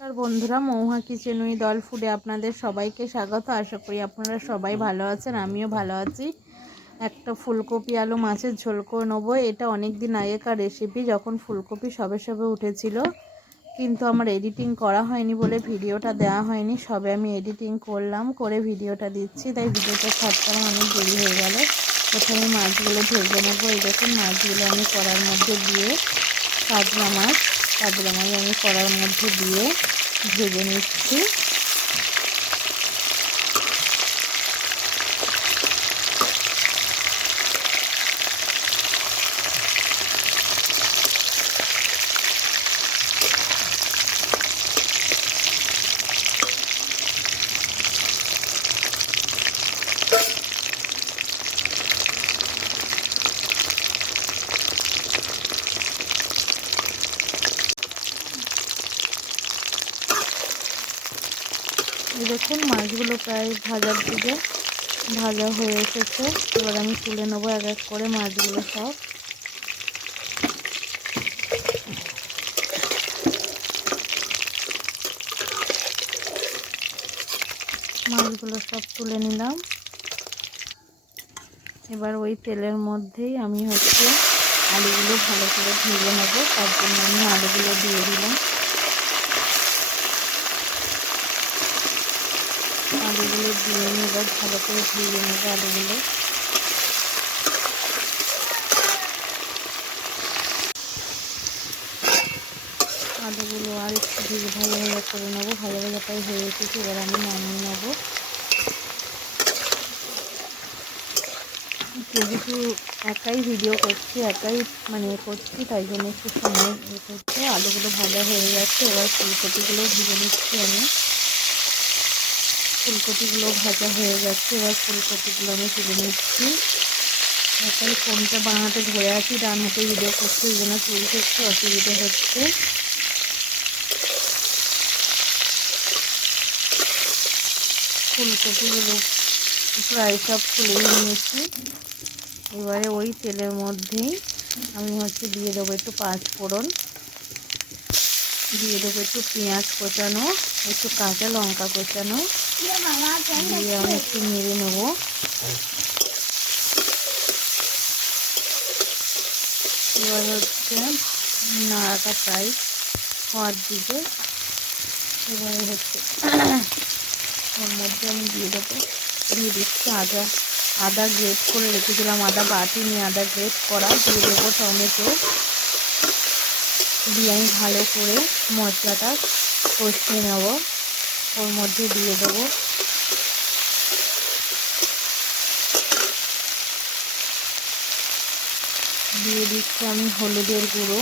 নমস্কার বন্ধুরা Mahua kitchen we দল ফুডে আপনাদের সবাইকে স্বাগত। আশা করি আপনারা সবাই ভালো আছেন, আমিও ভালো আছি। একটা ফুলকপি আলু মাছের ঝোল করে নেব। এটা অনেক দিন আগেকার রেসিপি যখন ফুলকপি সবে সবে উঠেছিল। কিন্তু আমার এডিটিং করা হয়নি বলে ভিডিওটা দেওয়া হয়নি। সবে আমি এডিটিং করলাম, করে ভিডিওটা দিচ্ছি। তাই ভিডিওটা ছাড়তে অনেক দেরি হয়ে গেল। প্রথমে মাছগুলো ভেজে নেব। এই দেখুন, মাছগুলো আমি করার মধ্যে দিয়ে কাতলা মাছ কাতলা মাছ আমি কড়ার মধ্যে দিয়ে ভেজে নিচ্ছি। দেখুন, মাছগুলো প্রায় ভাজার দিকে ভাজা হয়ে এসেছে। এবার আমি তুলে নেব এক এক করে মাছগুলো সব। মাছগুলো সব তুলে নিলাম। এবার ওই তেলের মধ্যেই আমি হচ্ছে আলুগুলো ভালো করে ভেজে নেব। তার জন্য আমি আলুগুলো দিয়ে দিলাম। আলুগুলো দিয়ে নিয়ে ভালো করে ভেজে নেব আলুগুলো। আলুগুলো আর একটু ভেজে ভাজা ভাজা করে নেব, ভাজা ভাজাটাই হয়ে এসেছে এবার আমি নামিয়ে নেব। যেহেতু একাই ভিডিও করছি, একাই মানে করছি, তাই জন্য একটু সময় করছে। আলুগুলো ভাজা হয়ে যাচ্ছে এবার ফুলকপিগুলো ভেজে নিচ্ছি আমি। ফুলকপিগুলো ভাজা হয়ে যাচ্ছে এবার ফুলকপিগুলো আমি তুলে নিচ্ছি। একাই ফোনটা বাঁ হাতে ধরে আছি, ডান হাতে ভিডিও করছি ওই জন্য তুলতে একটু অসুবিধা হচ্ছে। ফুলকপিগুলো প্রায় সব তুলে নিয়েছি। এবারে ওই তেলের মধ্যেই আমি হচ্ছে দিয়ে দেবো একটু পাঁচ ফোড়ন দিয়ে দেবো একটু পেঁয়াজ কোচানো, একটু কাঁচা লঙ্কা কোচানো, দিয়ে আমি একটু নেড়ে নেব। এবার হচ্ছে নাড়াটা প্রায় হওয়ার দিকে। এবারে হচ্ছে ওর মধ্যে আমি দিয়ে দেবো দিয়ে দিচ্ছি আদা। আদা গ্রেট করে রেখেছিলাম, আদা বাটি নিয়ে আদা গ্রেট করা। দিয়ে দেবো টমেটো। দিয়ে আমি ভালো করে মশলাটা কষিয়ে নেব। ওর মধ্যে দিয়ে দেবো। দিয়ে দিচ্ছি আমি হলুদের গুঁড়ো।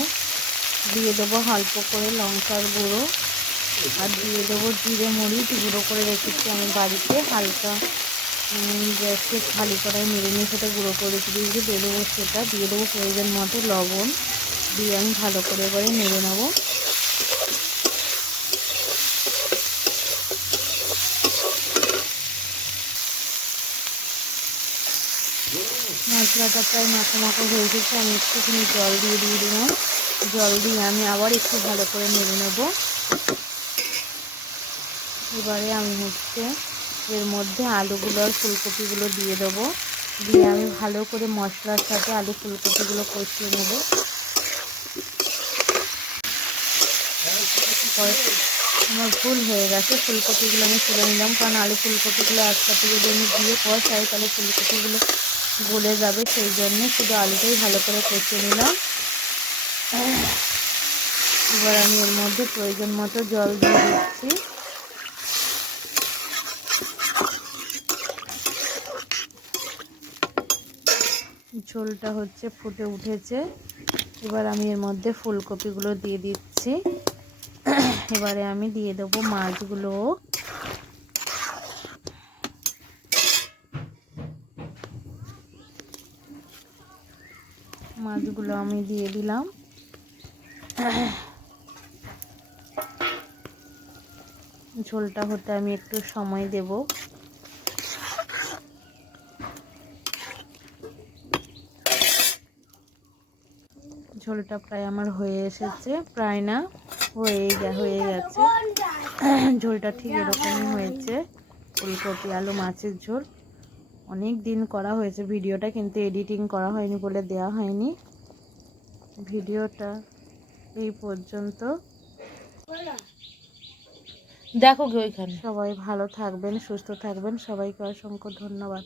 দিয়ে দেবো অল্প করে লঙ্কার গুঁড়ো। আর দিয়ে দেবো জিরে মরিচ গুঁড়ো করে রেখেছি আমি বাড়িতে। হালকা গ্যাসকে খালি করায় মেরে নিয়ে সেটা গুঁড়ো করে দিয়ে দিয়ে দেবো সেটা, দিয়ে দেবো প্রয়োজন মতো লবণ। দিয়ে আমি ভালো করে এবারে নেড়ে নেব। মশলাটা প্রায় মাখো মাখো হয়ে গেছে, আমি একটুখানি জল দিয়ে দিয়ে দিলাম। জল দিয়ে আমি আবার একটু ভালো করে নেড়ে নেব। এবারে আমি হচ্ছে এর মধ্যে আলুগুলো আর ফুলকপিগুলো দিয়ে দেবো। দিয়ে আমি ভালো করে মশলার সাথে আলু ফুলকপিগুলো কষিয়ে নেব। আমার ভুল হয়ে গেছে, ফুলকপিগুলো আমি তুলে নিলাম। কারণ আলু ফুলকপিগুলো একসাথে যদি আমি দিয়ে কষাই, তাহলে ফুলকপিগুলো গলে যাবে। সেই জন্য শুধু আলুটাই ভালো করে কষিয়ে নিলাম। এবার আমি এর মধ্যে প্রয়োজন মতো জল দিয়ে দিচ্ছি। ঝোলটা হচ্ছে ফুটে উঠেছে। এবার আমি এর মধ্যে ফুলকপিগুলো দিয়ে দিচ্ছি। এবারে আমি দিয়ে দেবো মাছগুলো। মাছগুলো আমি দিয়ে দিলাম। ঝোলটা হতে আমি একটু সময় দেব। ঝোলটা প্রায় আমার হয়ে এসেছে প্রায় না হয়ে হয়ে গেছে ঝোলটা ঠিক এরকমই হয়েছে ফুলকপি আলু মাছের ঝোল। অনেক দিন করা হয়েছে ভিডিওটা কিন্তু এডিটিং করা হয়নি বলে দেওয়া হয়নি। ভিডিওটা এই পর্যন্ত। দেখো কি ওইখানে। সবাই ভালো থাকবেন সুস্থ থাকবেন। সবাইকে অসংখ্য ধন্যবাদ।